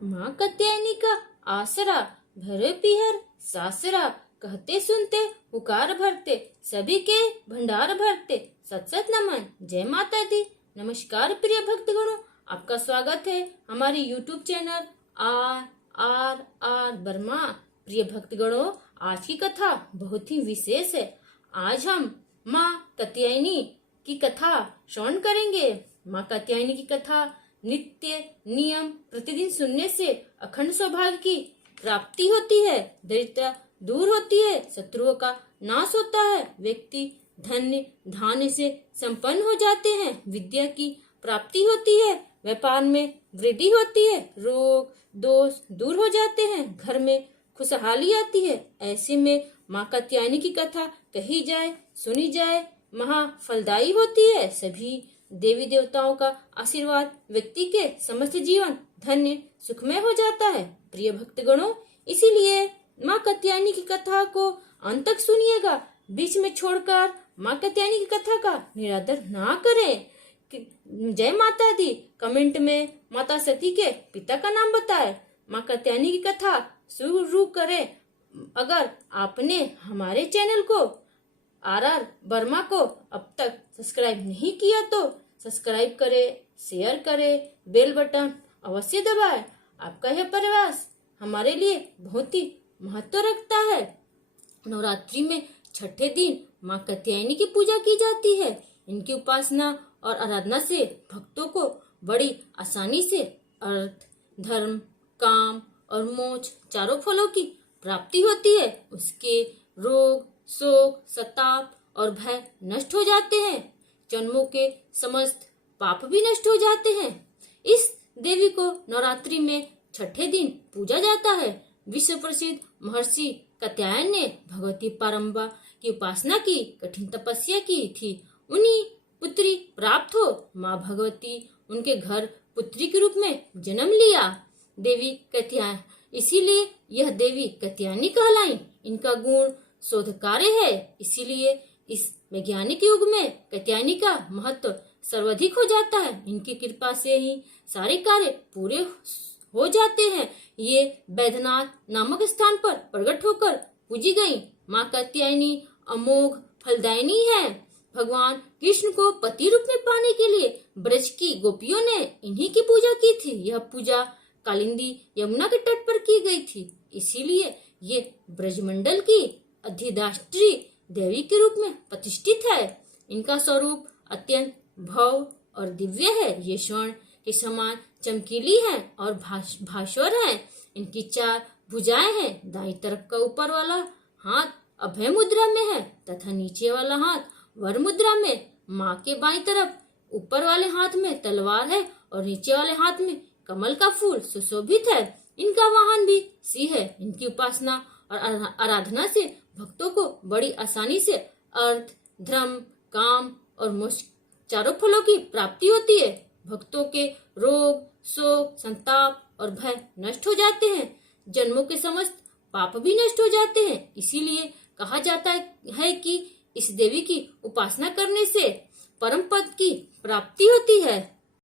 माँ कात्यायनी का आसरा, भरे पीहर सासरा, कहते सुनते पुकार भरते, सभी के भंडार भरते, सत सत नमन, जय माता दी। नमस्कार प्रिय भक्तगणों, आपका स्वागत है हमारे YouTube चैनल आर वर्मा। प्रिय भक्तगणों, आज की कथा बहुत ही विशेष है। आज हम माँ कात्यायनी की कथा श्रवण करेंगे। माँ कात्यायनी की कथा नित्य नियम प्रतिदिन सुनने से अखंड सौभाग्य की प्राप्ति होती है, दरिद्रता दूर होती है, शत्रुओं का नाश होता है, व्यक्ति धन्य धान्य से संपन्न हो जाते हैं, विद्या की प्राप्ति होती है, व्यापार में वृद्धि होती है, रोग दोष दूर हो जाते हैं, घर में खुशहाली आती है। ऐसे में माँ कात्यायनी की कथा कही जाए, सुनी जाए, महाफलदायी होती है। सभी देवी देवताओं का आशीर्वाद व्यक्ति के समस्त जीवन धन्य सुखमय हो जाता है। प्रिय भक्तगणों, इसीलिए माँ कात्यायनी की कथा को अंत तक सुनिएगा, बीच में छोड़कर माँ कात्यायनी की कथा का निरादर ना करें। जय माता दी कमेंट में माता सती के पिता का नाम बताएं। माँ कात्यायनी की कथा शुरू करें। अगर आपने हमारे चैनल को आर वर्मा को अब तक सब्सक्राइब नहीं किया तो सब्सक्राइब करें, शेयर करें, बेल बटन अवश्य दबाएं। आपका यह प्रयास हमारे लिए बहुत ही महत्व रखता है। नवरात्रि में छठे दिन माँ कात्यायनी की पूजा की जाती है। इनकी उपासना और आराधना से भक्तों को बड़ी आसानी से अर्थ, धर्म, काम और मोक्ष चारों फलों की प्राप्ति होती है। उसके रोग, शोक, सताप और भय नष्ट हो जाते हैं। जन्मों के समस्त पाप भी नष्ट हो जाते हैं। इस देवी को नवरात्रि में छठे दिन पूजा जाता है। विश्व प्रसिद्ध महर्षि कात्यायन ने भगवती पारंबा की उपासना की, कठिन तपस्या की थी। उन्हीं पुत्री प्राप्त हो माँ भगवती उनके घर पुत्री के रूप में जन्म लिया। देवी कात्यायन, इसीलिए यह देवी कात्यायनी कहलाई। इनका गुण शोध कार्य है, इसीलिए इस वैज्ञानिक युग में कात्यायनी का महत्व सर्वाधिक हो जाता है। इनकी कृपा से ही सारे कार्य पूरे हो जाते हैं। ये बैद्यनाथ नामक स्थान पर प्रकट होकर पूजी गई माँ कात्यायनी अमोघ फलदायिनी है। भगवान कृष्ण को पति रूप में पाने के लिए ब्रज की गोपियों ने इन्हीं की पूजा की थी। यह पूजा कालिंदी यमुना के तट पर की गई थी, इसीलिए ये ब्रजमंडल की अधिष्ठात्री देवी के रूप में प्रतिष्ठित है। इनका स्वरूप अत्यंत भव्य और दिव्य है। ये स्वर्ण के समान चमकीली है और भास्वर है। इनकी 4 भुजाएं हैं। दाईं तरफ का ऊपर वाला हाथ अभय मुद्रा में है तथा नीचे वाला हाथ वर मुद्रा में। माँ के बाईं तरफ ऊपर वाले हाथ में तलवार है और नीचे वाले हाथ में कमल का फूल सुशोभित है। इनका वाहन भी सिंह है। इनकी उपासना और आराधना से भक्तों को बड़ी आसानी से अर्थ, धर्म, काम और मोक्ष चारों फलों की प्राप्ति होती है। भक्तों के रोग, शोक, संताप और भय नष्ट हो जाते हैं। जन्मों के समस्त पाप भी नष्ट हो जाते हैं। इसीलिए कहा जाता है कि इस देवी की उपासना करने से परम पद की प्राप्ति होती है।